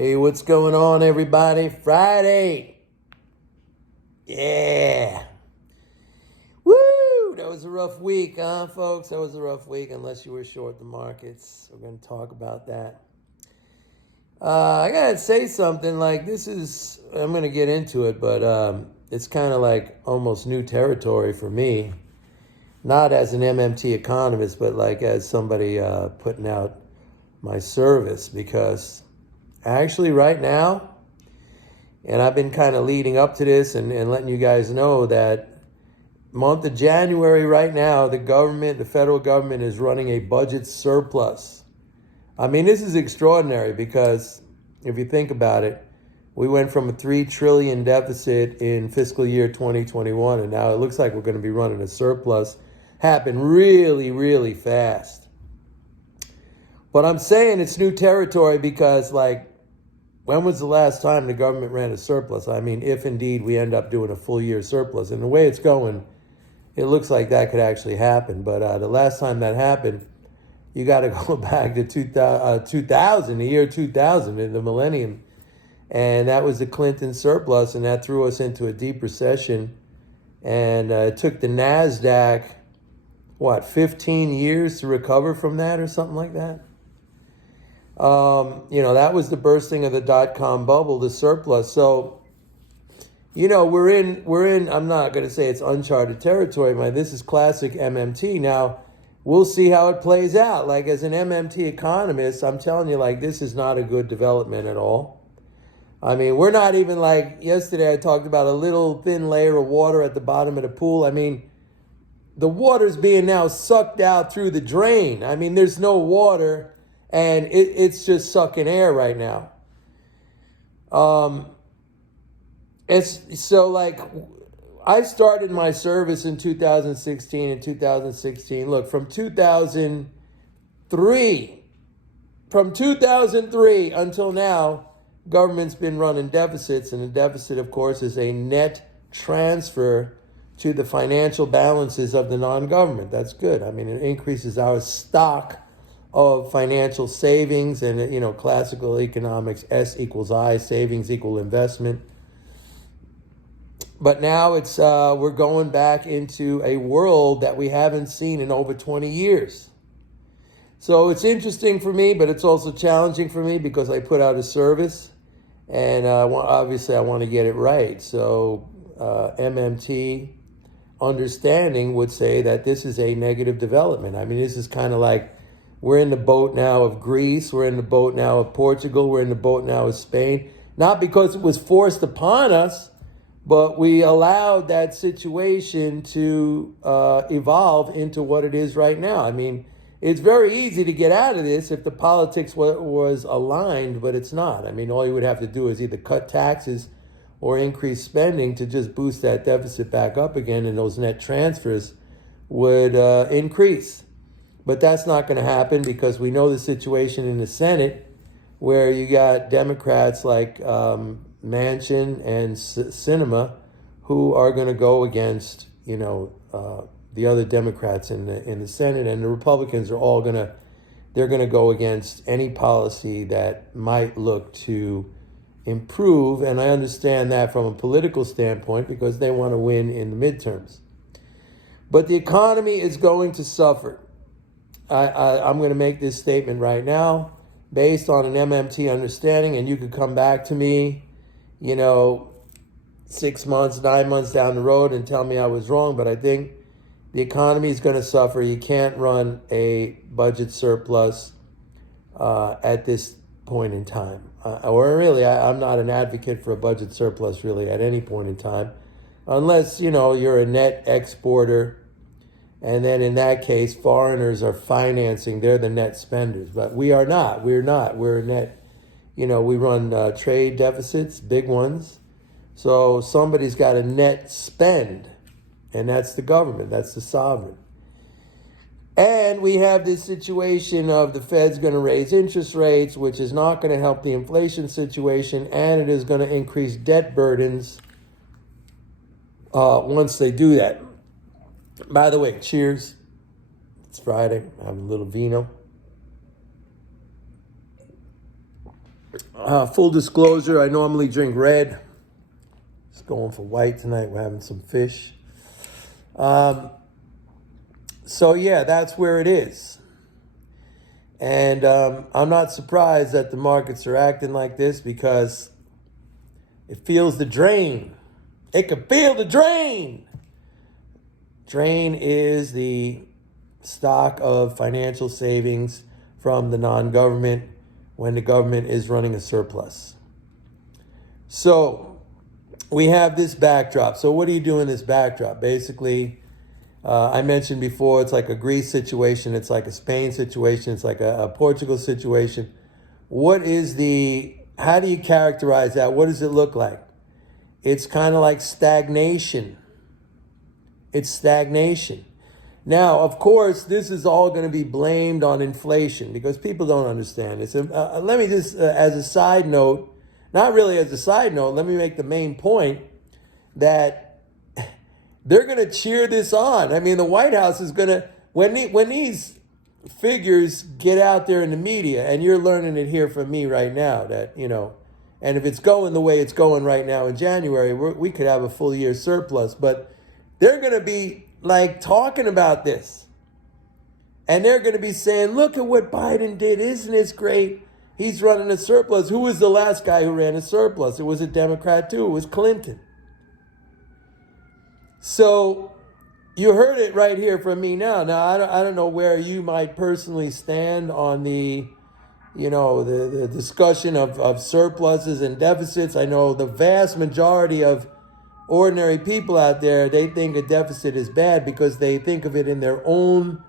Hey, what's going on, everybody? Friday. Yeah. Woo! That was a rough week, huh, folks? That was a rough week, unless you were short the markets. We're going to talk about that. I got to say something like I'm going to get into it, but it's kind of like almost new territory for me. Not as an MMT economist, but like as somebody putting out my service, because actually right now, and I've been kind of leading up to this and letting you guys know that month of January right now, the federal government is running a budget surplus. I mean, this is extraordinary because if you think about it, we went from a $3 trillion deficit in fiscal year 2021, and now it looks like we're going to be running a surplus. Happened really, really fast. But I'm saying it's new territory because, like, when was the last time the government ran a surplus? I mean, if indeed we end up doing a full year surplus. And the way it's going, it looks like that could actually happen. But the last time that happened, you got to go back to 2000, the year 2000, in the millennium. And that was the Clinton surplus, and that threw us into a deep recession. And it took the NASDAQ, 15 years to recover from that or something like that? That was the bursting of the dot-com bubble, the surplus. So, we're in, I'm not going to say it's uncharted territory, man. This is classic MMT. Now, we'll see how it plays out. Like, as an MMT economist, I'm telling you, like, this is not a good development at all. I mean, we're not even, like, yesterday I talked about a little thin layer of water at the bottom of the pool. I mean, the water's being now sucked out through the drain. I mean, there's no water, and it's just sucking air right now. It's so, like, I started my service in 2016 and 2016. Look, from 2003 until now, government's been running deficits, and a deficit, of course, is a net transfer to the financial balances of the non-government. That's good. I mean, it increases our stock of financial savings, and classical economics, S equals I, savings equal investment. But now we're going back into a world that we haven't seen in over 20 years. So it's interesting for me, but it's also challenging for me because I put out a service, and obviously I want to get it right. So MMT understanding would say that this is a negative development. I mean, this is kind of like, we're in the boat now of Greece, we're in the boat now of Portugal, we're in the boat now of Spain. Not because it was forced upon us, but we allowed that situation to evolve into what it is right now. I mean, it's very easy to get out of this if the politics was aligned, but it's not. I mean, all you would have to do is either cut taxes or increase spending to just boost that deficit back up again, and those net transfers would increase. But that's not going to happen because we know the situation in the Senate, where you got Democrats like Manchin and Sinema, who are going to go against, the other Democrats in the Senate, and the Republicans are all going to go against any policy that might look to improve. And I understand that from a political standpoint because they want to win in the midterms. But the economy is going to suffer. I'm going to make this statement right now based on an MMT understanding, and you could come back to me, 6 months, 9 months down the road and tell me I was wrong, but I think the economy is going to suffer. You can't run a budget surplus at this point in time. I'm not an advocate for a budget surplus really at any point in time, unless, you're a net exporter. And then in that case, foreigners are financing, they're the net spenders. But we are not. We're a net, we run trade deficits, big ones. So somebody's got to net spend, and that's the government, that's the sovereign. And we have this situation of the Fed's going to raise interest rates, which is not going to help the inflation situation, and it is going to increase debt burdens once they do that. By the way, cheers. It's Friday. I have a little vino. Full disclosure, I normally drink red. Just going for white tonight. We're having some fish. So yeah, that's where it is. And I'm not surprised that the markets are acting like this because it feels the drain. It can feel the drain. Drain is the stock of financial savings from the non-government when the government is running a surplus. So we have this backdrop. So what do you do in this backdrop? Basically, I mentioned before, it's like a Greece situation. It's like a Spain situation. It's like a Portugal situation. How do you characterize that? What does it look like? It's kind of like stagnation. It's stagnation. Now, of course, this is all going to be blamed on inflation because people don't understand this. Let me just, as a side note, not really as a side note, let me make the main point that they're going to cheer this on. I mean, the White House is going to, when these figures get out there in the media, and you're learning it here from me right now, that, and if it's going the way it's going right now in January, we could have a full year surplus, but they're going to be like talking about this. And they're going to be saying, look at what Biden did. Isn't this great? He's running a surplus. Who was the last guy who ran a surplus? It was a Democrat too. It was Clinton. So you heard it right here from me now. Now, I don't know where you might personally stand on the discussion of surpluses and deficits. I know the vast majority of ordinary people out there, they think a deficit is bad because they think of it in their own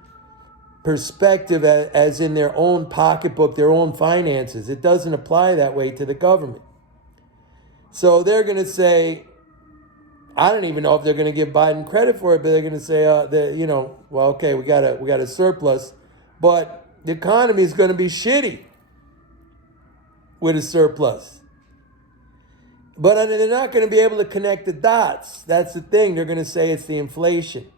perspective, as in their own pocketbook, their own finances. It doesn't apply that way to the government. So they're going to say, I don't even know if they're going to give Biden credit for it, but they're going to say, okay, we got a surplus, but the economy is going to be shitty with a surplus. But they're not going to be able to connect the dots. That's the thing. They're going to say it's the inflation.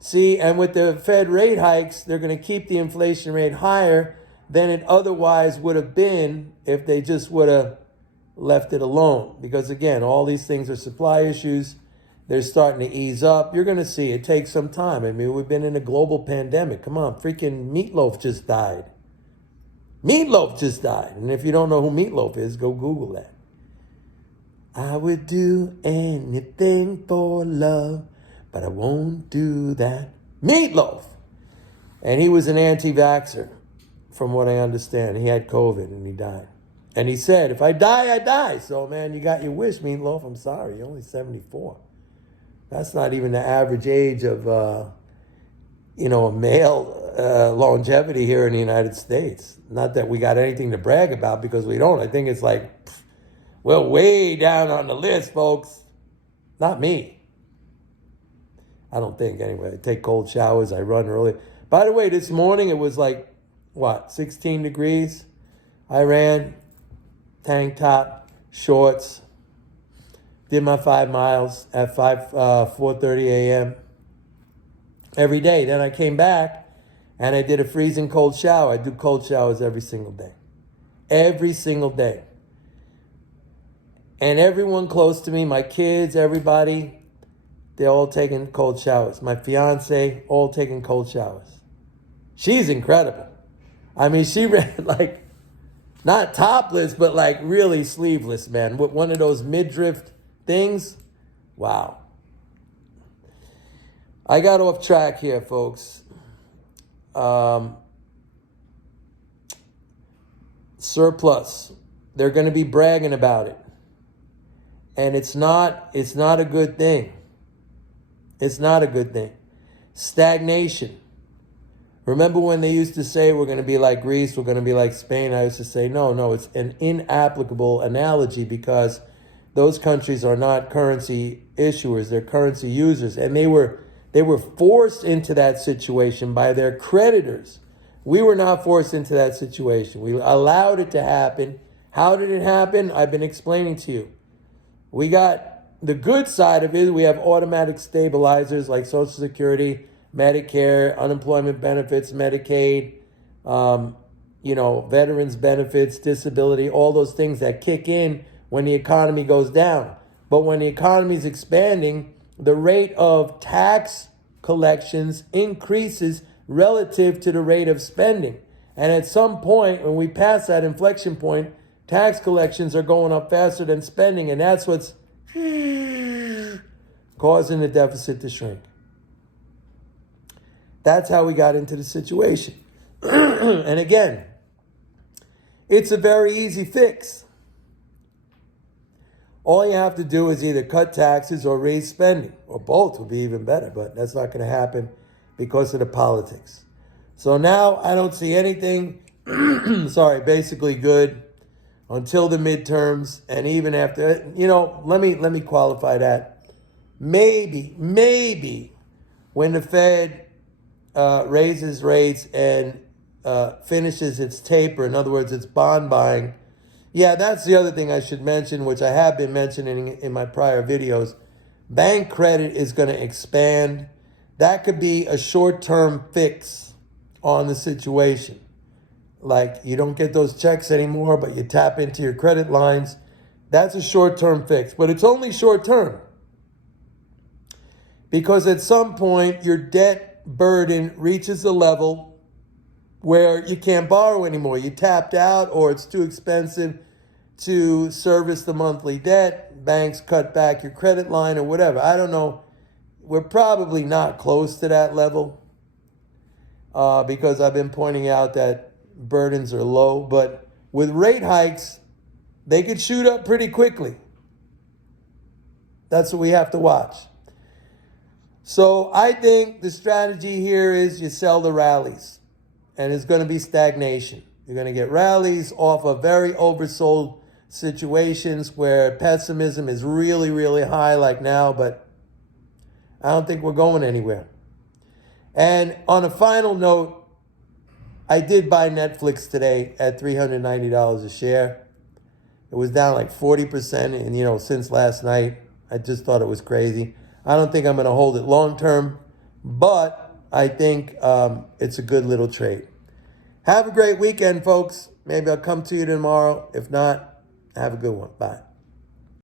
See, and with the Fed rate hikes, they're going to keep the inflation rate higher than it otherwise would have been if they just would have left it alone. Because again, all these things are supply issues. They're starting to ease up. You're going to see it takes some time. I mean, we've been in a global pandemic. Come on, freaking Meatloaf just died. Meatloaf just died. And if you don't know who Meatloaf is, go Google that. I would do anything for love, but I won't do that. Meatloaf. And he was an anti-vaxxer, from what I understand. He had COVID and he died. And he said, if I die, I die. So, man, you got your wish, Meatloaf. I'm sorry. You're only 74. That's not even the average age of, male longevity here in the United States. Not that we got anything to brag about, because we don't. I think it's like, well, way down on the list, folks. Not me. I don't think, anyway. I take cold showers. I run early. By the way, this morning it was like, 16 degrees. I ran, tank top, shorts, did my 5 miles at 4:30 a.m. every day. Then I came back and I did a freezing cold shower. I do cold showers every single day. Every single day. And everyone close to me, my kids, everybody, they're all taking cold showers. My fiance, all taking cold showers. She's incredible. I mean, she ran like, not topless, but like really sleeveless, man. With one of those midriff things. Wow. I got off track here, folks. Surplus. They're going to be bragging about it. And it's not a good thing. It's not a good thing. Stagnation. Remember when they used to say we're going to be like Greece, we're going to be like Spain? I used to say, no, it's an inapplicable analogy, because those countries are not currency issuers, they're currency users. And they were forced into that situation by their creditors. We were not forced into that situation. We allowed it to happen. How did it happen? I've been explaining to you. We got the good side of it. We have automatic stabilizers like Social Security, Medicare, unemployment benefits, Medicaid, veterans benefits, disability, all those things that kick in when the economy goes down. But when the economy is expanding, the rate of tax collections increases relative to the rate of spending. And at some point, when we pass that inflection point, tax collections are going up faster than spending, and that's what's causing the deficit to shrink. That's how we got into the situation. And again, it's a very easy fix. All you have to do is either cut taxes or raise spending, or both would be even better, but that's not going to happen because of the politics. So now I don't see anything, basically good until the midterms, and even after, let me qualify that. Maybe when the Fed raises rates and finishes its taper, in other words, its bond buying. Yeah, that's the other thing I should mention, which I have been mentioning in my prior videos. Bank credit is going to expand. That could be a short-term fix on the situation. Like, you don't get those checks anymore, but you tap into your credit lines. That's a short-term fix, but it's only short-term. Because at some point, your debt burden reaches a level where you can't borrow anymore. You tapped out, or it's too expensive to service the monthly debt. Banks cut back your credit line or whatever. I don't know. We're probably not close to that level because I've been pointing out that burdens are low. But with rate hikes, they could shoot up pretty quickly. That's what we have to watch. So I think the strategy here is you sell the rallies. And it's going to be stagnation. You're going to get rallies off of very oversold situations where pessimism is really, really high like now, but I don't think we're going anywhere. And on a final note, I did buy Netflix today at $390 a share. It was down like 40%, and since last night, I just thought it was crazy. I don't think I'm going to hold it long term, but I think it's a good little trade. Have a great weekend, folks. Maybe I'll come to you tomorrow. If not, have a good one. Bye.